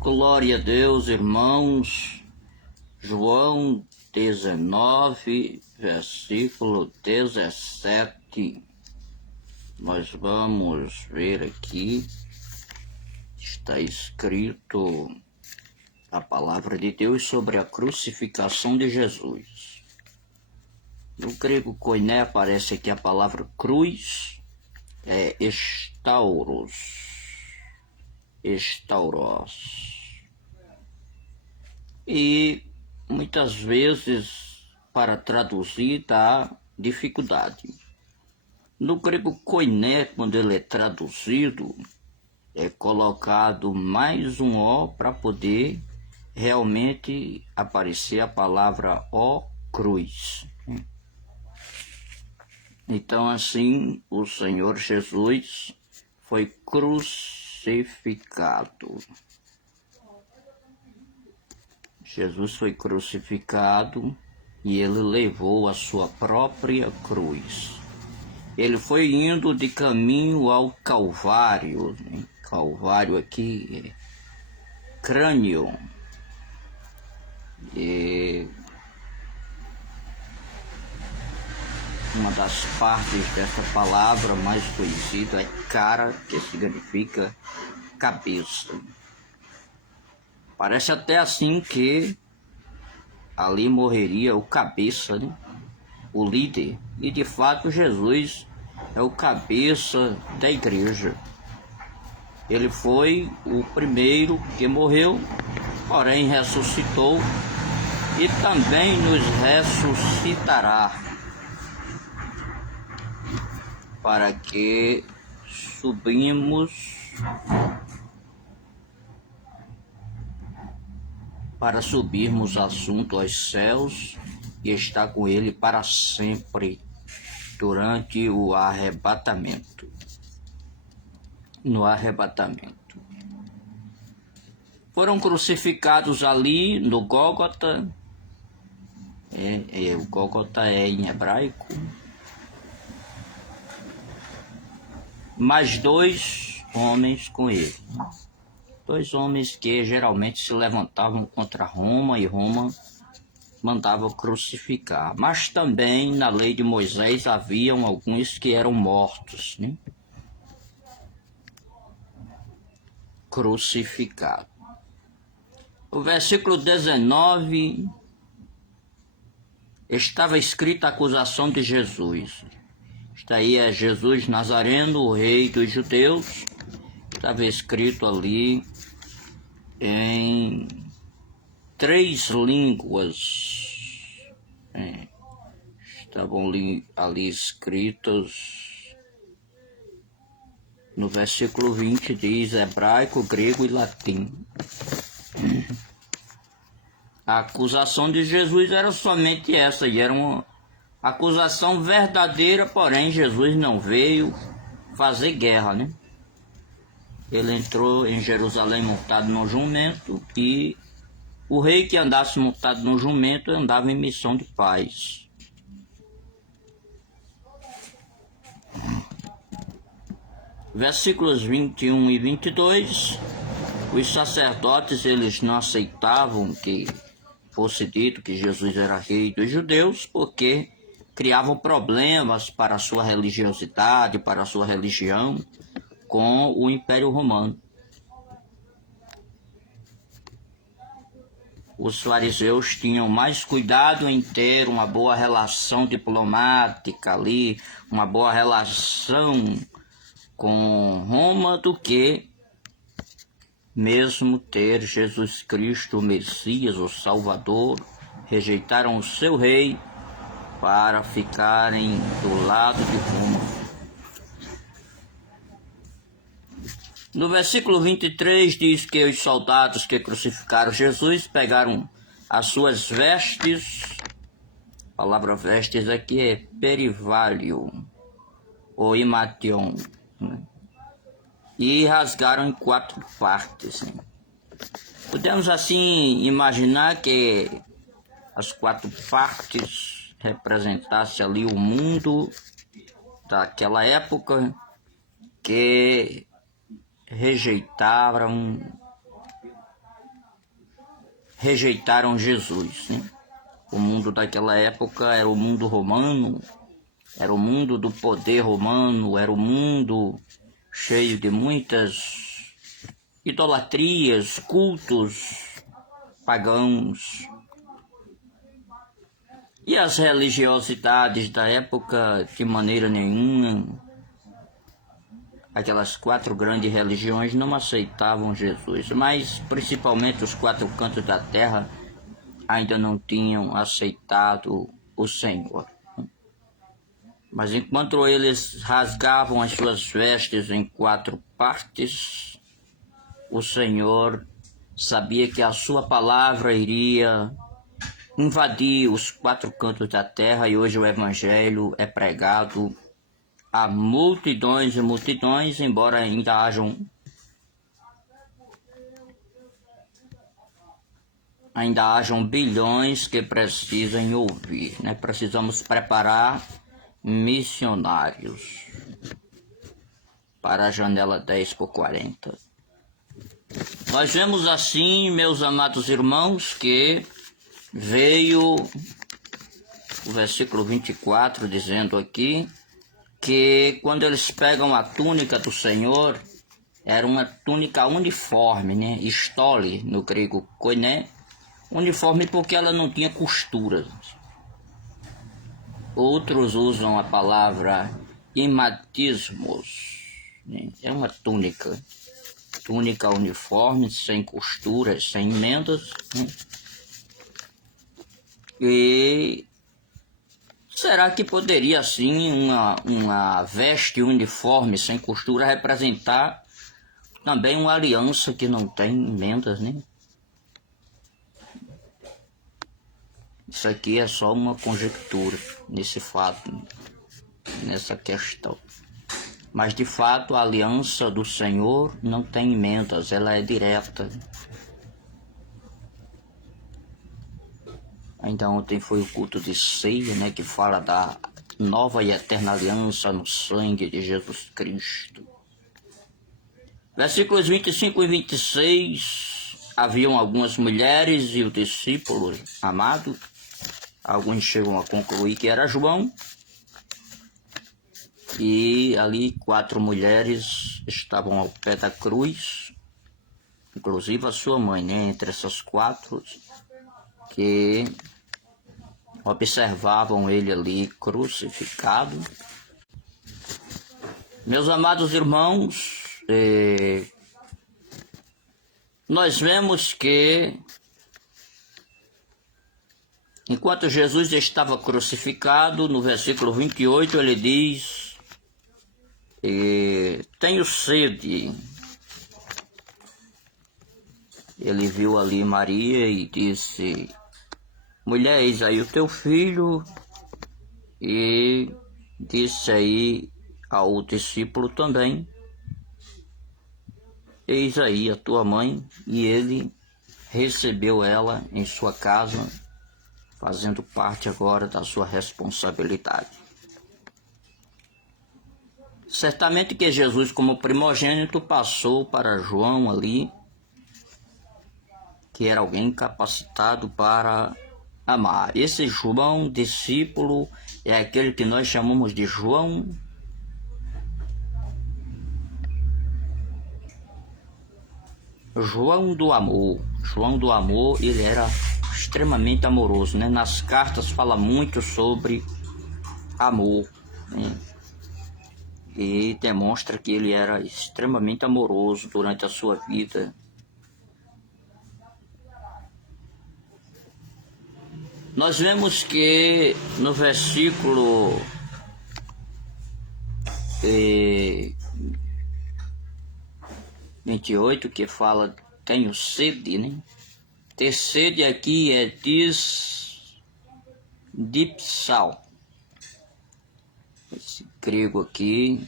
Glória a Deus, irmãos. João 19, versículo 17. Nós vamos ver aqui, está escrito a palavra de Deus sobre a crucificação de Jesus. No grego koiné aparece aqui a palavra cruz, é estauros. E muitas vezes para traduzir dá dificuldade. No grego koiné, quando ele é traduzido, é colocado mais um O para poder realmente aparecer a palavra O cruz. Então assim o Senhor Jesus foi crucificado. Jesus foi crucificado e ele levou a sua própria cruz. Ele foi indo de caminho ao Calvário. Calvário aqui é crânio. E uma das partes dessa palavra mais conhecida é cara, que significa cabeça. Parece até assim que ali morreria o cabeça, né? O líder. E de fato Jesus é o cabeça da igreja. Ele foi o primeiro que morreu, porém ressuscitou e também nos ressuscitará para que subirmos assunto aos céus e estar com ele para sempre durante o arrebatamento. No arrebatamento. Foram crucificados ali no Gólgota. O Gólgota é em hebraico. Mais 2 homens com ele. 2 homens que geralmente se levantavam contra Roma e Roma mandava crucificar. Mas também na lei de Moisés haviam alguns que eram mortos, né? Crucificado. O versículo 19 estava escrita a acusação de Jesus. Está aí é Jesus Nazareno, o rei dos judeus. Estava escrito ali em 3 línguas. Estavam ali escritos. No versículo 20 diz hebraico, grego e latim. A acusação de Jesus era somente essa, e era uma acusação verdadeira, porém Jesus não veio fazer guerra, né? Ele entrou em Jerusalém montado no jumento, e o rei que andasse montado no jumento andava em missão de paz. Versículos 21 e 22, os sacerdotes eles não aceitavam que fosse dito que Jesus era rei dos judeus, porque criavam problemas para a sua religiosidade, para a sua religião com o Império Romano. Os fariseus tinham mais cuidado em ter uma boa relação diplomática ali, uma boa relação com Roma, do que mesmo ter Jesus Cristo, o Messias, o Salvador. Rejeitaram o seu rei para ficarem do lado de Roma. No versículo 23 diz que os soldados que crucificaram Jesus pegaram as suas vestes. A palavra vestes aqui é perivalio ou imation, né? E rasgaram em 4 partes, né? Podemos assim imaginar que as 4 partes representassem ali o mundo daquela época, que rejeitaram Jesus, né? O mundo daquela época era o mundo romano, era o mundo do poder romano, era o mundo cheio de muitas idolatrias, cultos pagãos. E as religiosidades da época, de maneira nenhuma, aquelas 4 grandes religiões não aceitavam Jesus, mas principalmente os 4 cantos da terra ainda não tinham aceitado o Senhor. Mas enquanto eles rasgavam as suas vestes em 4 partes, o Senhor sabia que a sua palavra iria invadir os 4 cantos da terra, e hoje o Evangelho é pregado a multidões e multidões, embora ainda hajam bilhões que precisem ouvir, né? Precisamos preparar missionários para a janela 10x40. Nós vemos assim, meus amados irmãos, que veio o versículo 24 dizendo aqui que quando eles pegam a túnica do Senhor, era uma túnica uniforme, né? Stole, no grego koiné, uniforme porque ela não tinha costuras. Outros usam a palavra imatismos, né? É uma túnica uniforme, sem costuras, sem emendas, né? E será que poderia assim uma veste uniforme sem costura representar também uma aliança que não tem emendas, né? Isso aqui é só uma conjectura nesse fato, nessa questão. Mas de fato a aliança do Senhor não tem emendas, ela é direta. Ainda ontem foi o culto de ceia, né, que fala da nova e eterna aliança no sangue de Jesus Cristo. Versículos 25 e 26, haviam algumas mulheres e o discípulo amado. Alguns chegam a concluir que era João. E ali 4 mulheres estavam ao pé da cruz, inclusive a sua mãe, né? Entre essas 4 que observavam ele ali crucificado. Meus amados irmãos, nós vemos que enquanto Jesus estava crucificado, no versículo 28 ele diz: tenho sede. Ele viu ali Maria e disse: mulher, eis aí o teu filho. E disse aí ao discípulo também: eis aí a tua mãe. E ele recebeu ela em sua casa, fazendo parte agora da sua responsabilidade. Certamente que Jesus, como primogênito, passou para João ali, que era alguém capacitado para amar. Esse João, discípulo, é aquele que nós chamamos de João do amor. João do amor, ele era extremamente amoroso, né? Nas cartas fala muito sobre amor, né? E demonstra que ele era extremamente amoroso durante a sua vida. Nós vemos que no versículo 28, que fala tenho sede, né? Ter sede aqui é dipsal. Esse grego aqui,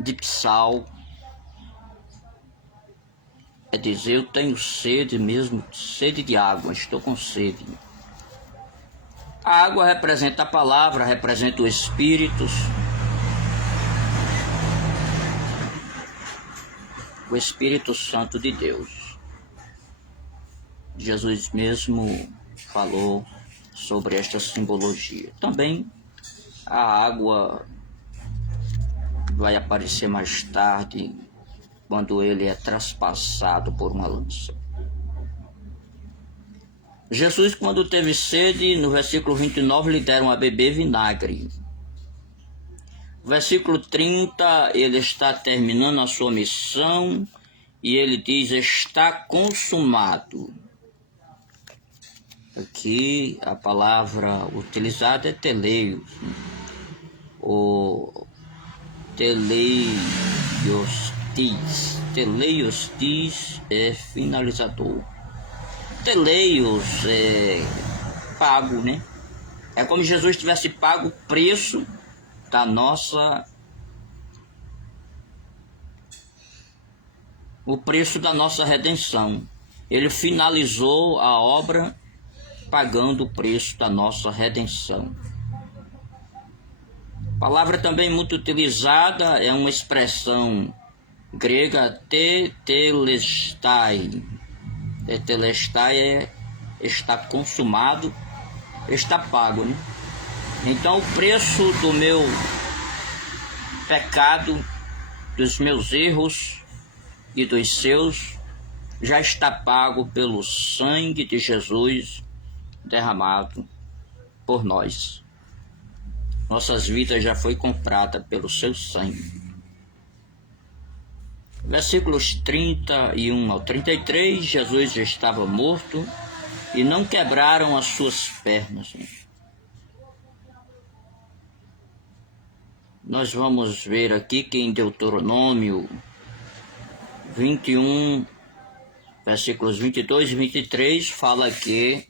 dipsal, é dizer eu tenho sede mesmo, sede de água, estou com sede. A água representa a palavra, representa o Espírito. o Espírito Santo de Deus. Jesus mesmo falou sobre esta simbologia. Também a água vai aparecer mais tarde, quando ele é traspassado por uma lança. Jesus, quando teve sede, no versículo 29, lhe deram a beber vinagre. No versículo 30, ele está terminando a sua missão e ele diz: está consumado. Aqui a palavra utilizada é teleios, ou teleiostis. Teleiostis é finalizador. Teleios é pago, né? É como se Jesus tivesse pago o preço da o preço da nossa redenção. Ele finalizou a obra pagando o preço da nossa redenção. A palavra também muito utilizada é uma expressão grega tetelestai. Tetelestai é está consumado, está pago, né? Então o preço do meu pecado, dos meus erros e dos seus já está pago pelo sangue de Jesus derramado por nós. Nossas vidas já foi comprada pelo seu sangue. Versículos 31 ao 33, Jesus já estava morto e não quebraram as suas pernas. Nós vamos ver aqui que em Deuteronômio 21, versículos 22 e 23, fala que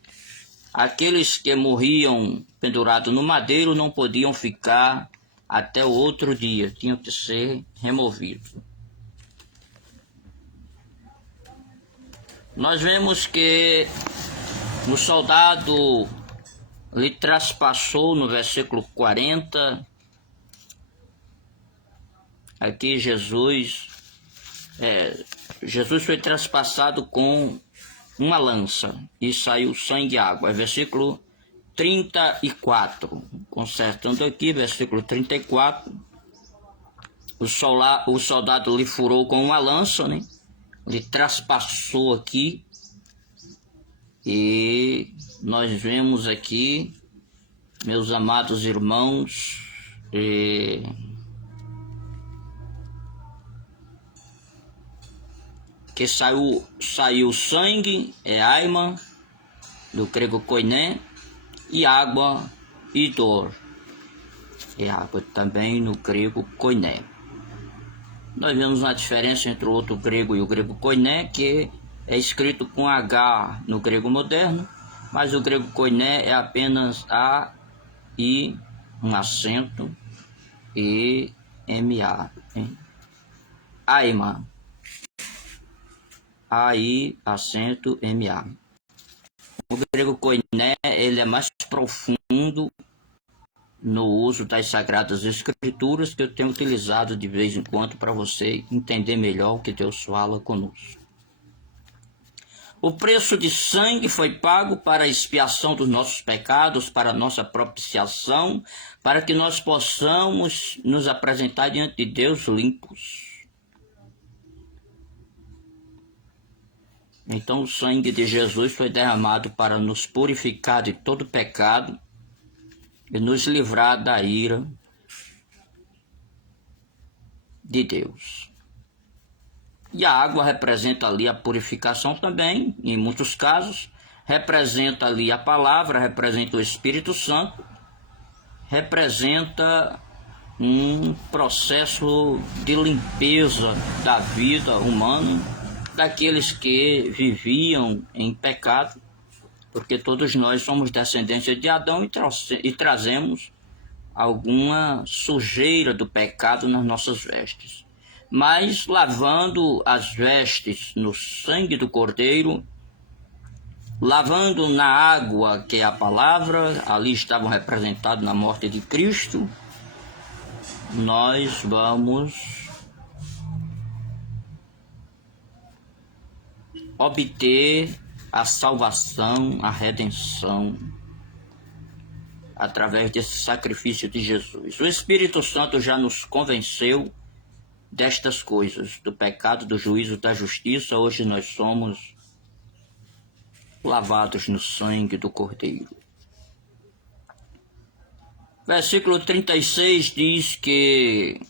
aqueles que morriam pendurados no madeiro não podiam ficar até o outro dia, tinham que ser removidos. Nós vemos que o soldado lhe traspassou no versículo 40. Aqui Jesus foi traspassado com uma lança e saiu sangue e água. É versículo 34. Consertando aqui, versículo 34. O soldado lhe furou com uma lança, né? Ele traspassou aqui. E nós vemos aqui, meus amados irmãos, que saiu sangue, é aima, do grego koiné, e água, idor, é água também no grego koiné. Nós vemos uma diferença entre o outro grego e o grego koiné, que é escrito com H no grego moderno, mas o grego koiné é apenas A, I, um acento, e M-A. Aima. A-I, acento, M-A. O grego koiné, ele é mais profundo no uso das Sagradas Escrituras, que eu tenho utilizado de vez em quando para você entender melhor o que Deus fala conosco. O preço de sangue foi pago para a expiação dos nossos pecados, para a nossa propiciação, para que nós possamos nos apresentar diante de Deus limpos. Então o sangue de Jesus foi derramado para nos purificar de todo pecado e nos livrar da ira de Deus. E a água representa ali a purificação também, em muitos casos, representa ali a palavra, representa o Espírito Santo, representa um processo de limpeza da vida humana, daqueles que viviam em pecado, porque todos nós somos descendentes de Adão e trazemos alguma sujeira do pecado nas nossas vestes. Mas lavando as vestes no sangue do Cordeiro, lavando na água, que é a palavra, ali estavam representados na morte de Cristo, nós vamos obter a salvação, a redenção, através desse sacrifício de Jesus. O Espírito Santo já nos convenceu destas coisas, do pecado, do juízo, da justiça. Hoje nós somos lavados no sangue do Cordeiro. Versículo 36 diz que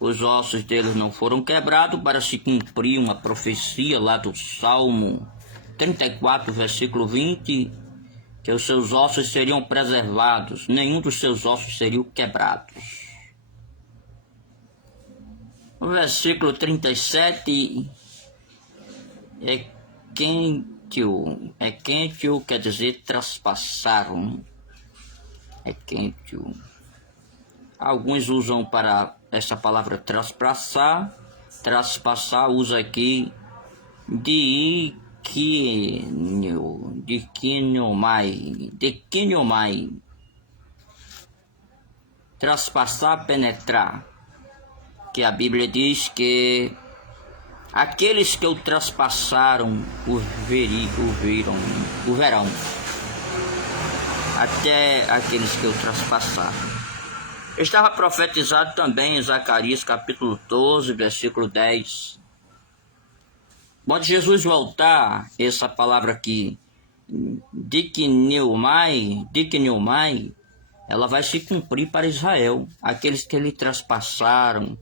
os ossos deles não foram quebrados para se cumprir uma profecia lá do Salmo 34, versículo 20, que os seus ossos seriam preservados, nenhum dos seus ossos seriam quebrados. O versículo 37 é quente, quer dizer traspassaram. É quente. Alguns usam para essa palavra traspassar. Traspassar usa aqui de quiniomai. Traspassar, penetrar. Que a Bíblia diz que aqueles que o traspassaram o verão. Até aqueles que o traspassaram. Estava profetizado também em Zacarias capítulo 12, versículo 10. Quando Jesus voltar, essa palavra aqui, dikneumai, ela vai se cumprir para Israel. Aqueles que lhe traspassaram,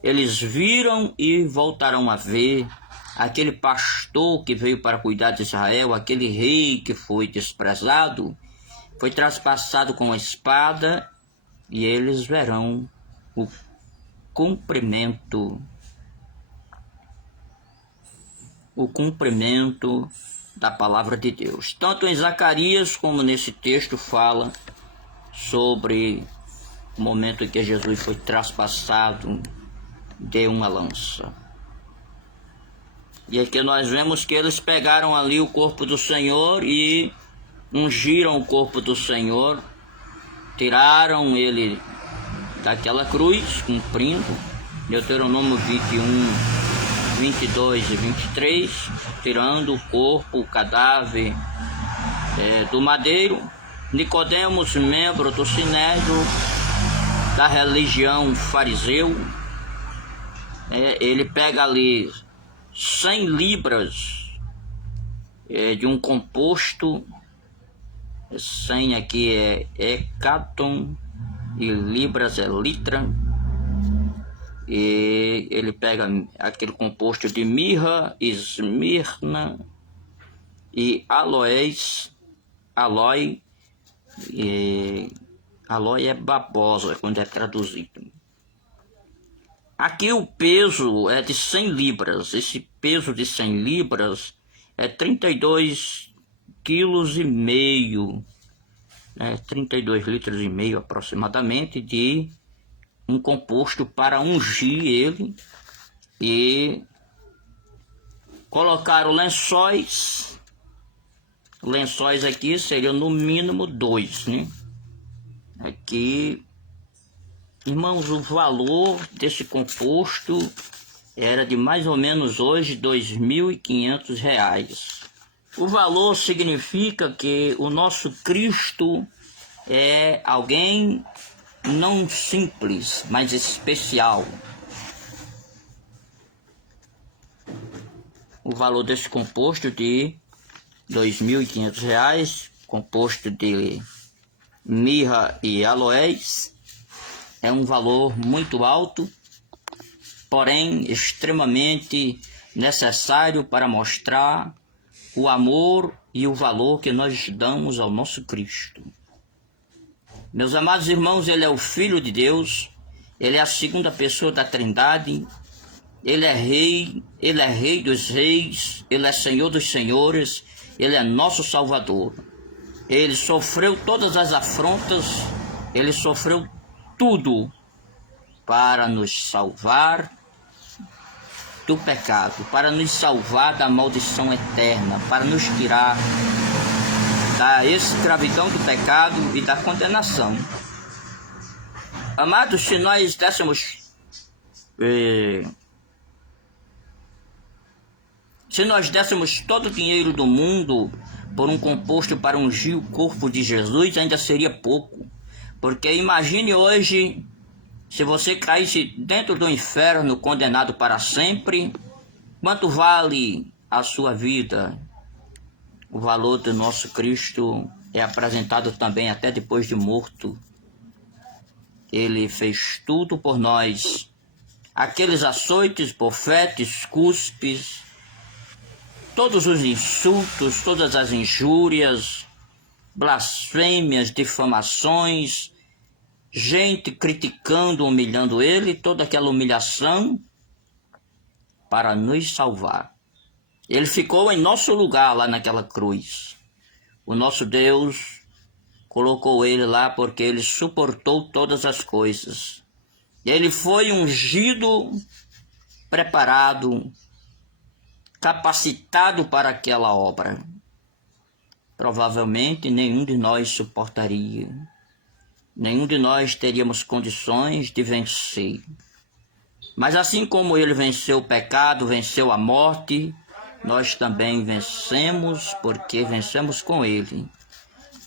eles viram e voltarão a ver. Aquele pastor que veio para cuidar de Israel, aquele rei que foi desprezado, foi traspassado com a espada, e eles verão o cumprimento da palavra de Deus. Tanto em Zacarias como nesse texto fala sobre o momento em que Jesus foi traspassado de uma lança. E aqui nós vemos que eles pegaram ali o corpo do Senhor e ungiram o corpo do Senhor, tiraram ele daquela cruz, cumprindo Deuteronômio 21, 22 e 23, tirando o corpo, o cadáver do madeiro. Nicodemos, membro do sinédrio da religião fariseu, ele pega ali 100 libras de um composto. 100 aqui é hécaton e libras é litra. E ele pega aquele composto de mirra, esmirna e aloe. Aloe é babosa quando é traduzido. Aqui o peso é de 100 libras. Esse peso de 100 libras é 32 quilos e meio, 32 litros e meio aproximadamente de um composto para ungir ele. E colocaram lençóis aqui seriam no mínimo 2, né? Aqui, irmãos, o valor desse composto era de mais ou menos hoje R$2.500. O valor significa que o nosso Cristo é alguém não simples, mas especial. O valor desse composto de R$2.500, composto de mirra e aloés, é um valor muito alto, porém extremamente necessário para mostrar o amor e o valor que nós damos ao nosso Cristo. Meus amados irmãos, ele é o Filho de Deus, ele é a segunda pessoa da Trindade, ele é Rei dos Reis, ele é Senhor dos Senhores, ele é nosso Salvador. Ele sofreu todas as afrontas, ele sofreu tudo para nos salvar do pecado, para nos salvar da maldição eterna, para nos tirar da escravidão do pecado e da condenação. Amados, se nós dessemos Se nós dessemos todo o dinheiro do mundo por um composto para ungir o corpo de Jesus, ainda seria pouco. Porque imagine hoje, se você caísse dentro do inferno, condenado para sempre, quanto vale a sua vida? O valor do nosso Cristo é apresentado também até depois de morto. Ele fez tudo por nós. Aqueles açoites, bofetes, cuspes, todos os insultos, todas as injúrias, blasfêmias, difamações, gente criticando, humilhando ele, toda aquela humilhação para nos salvar. Ele ficou em nosso lugar lá naquela cruz. O nosso Deus colocou ele lá porque ele suportou todas as coisas. Ele foi ungido, preparado, capacitado para aquela obra. Provavelmente nenhum de nós suportaria. Nenhum de nós teríamos condições de vencer. Mas assim como ele venceu o pecado, venceu a morte, nós também vencemos porque vencemos com ele.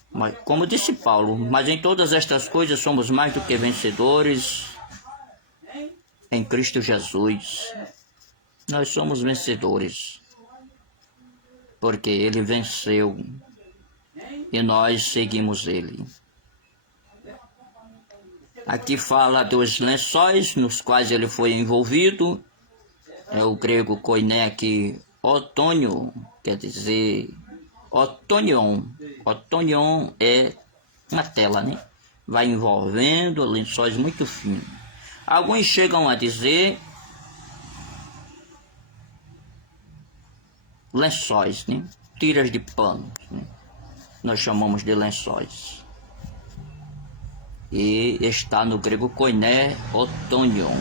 Mas, como disse Paulo, mas em todas estas coisas somos mais do que vencedores em Cristo Jesus. Nós somos vencedores porque ele venceu e nós seguimos ele. Aqui fala dos lençóis nos quais ele foi envolvido. É o grego koiné aqui, otônio, quer dizer otonion. Otonion é uma tela, né? Vai envolvendo lençóis muito finos. Alguns chegam a dizer lençóis, né? Tiras de pano, né? Nós chamamos de lençóis. E está no grego koiné, otonion.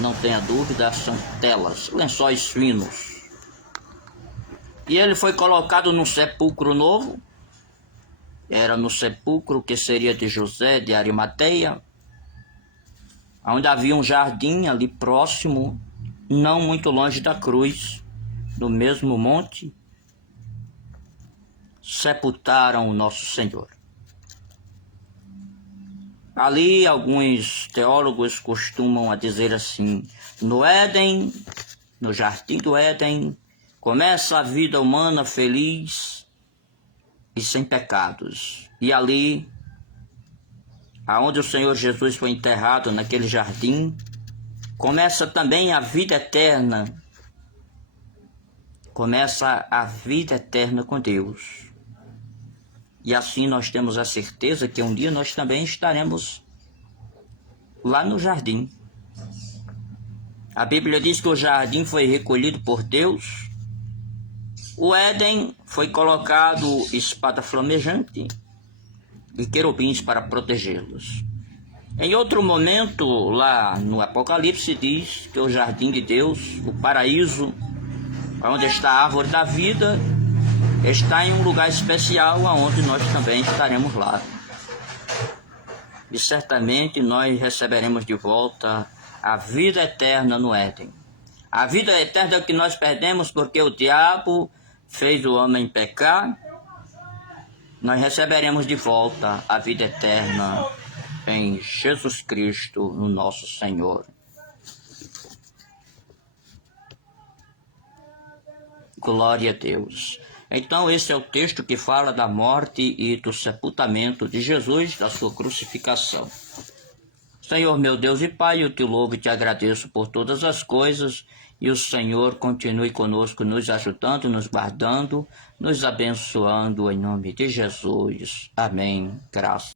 Não tenha dúvida, são telas, lençóis finos. E ele foi colocado num sepulcro novo. Era no sepulcro que seria de José de Arimateia, onde havia um jardim ali próximo, não muito longe da cruz, no mesmo monte. Sepultaram o nosso Senhor. Ali alguns teólogos costumam a dizer assim: no Éden, no jardim do Éden, começa a vida humana feliz e sem pecados. E ali, aonde o Senhor Jesus foi enterrado, naquele jardim, começa também a vida eterna. Começa a vida eterna com Deus. E assim nós temos a certeza que um dia nós também estaremos lá no jardim. A Bíblia diz que o jardim foi recolhido por Deus. O Éden foi colocado espada flamejante e querubins para protegê-los. Em outro momento, lá no Apocalipse, diz que o jardim de Deus, o paraíso, onde está a árvore da vida, está em um lugar especial, onde nós também estaremos lá. E certamente nós receberemos de volta a vida eterna no Éden. A vida eterna que nós perdemos porque o diabo fez o homem pecar, nós receberemos de volta a vida eterna em Jesus Cristo, o nosso Senhor. Glória a Deus. Então esse é o texto que fala da morte e do sepultamento de Jesus, da sua crucificação. Senhor meu Deus e Pai, eu te louvo e te agradeço por todas as coisas, e o Senhor continue conosco, nos ajudando, nos guardando, nos abençoando, em nome de Jesus. Amém. Graças.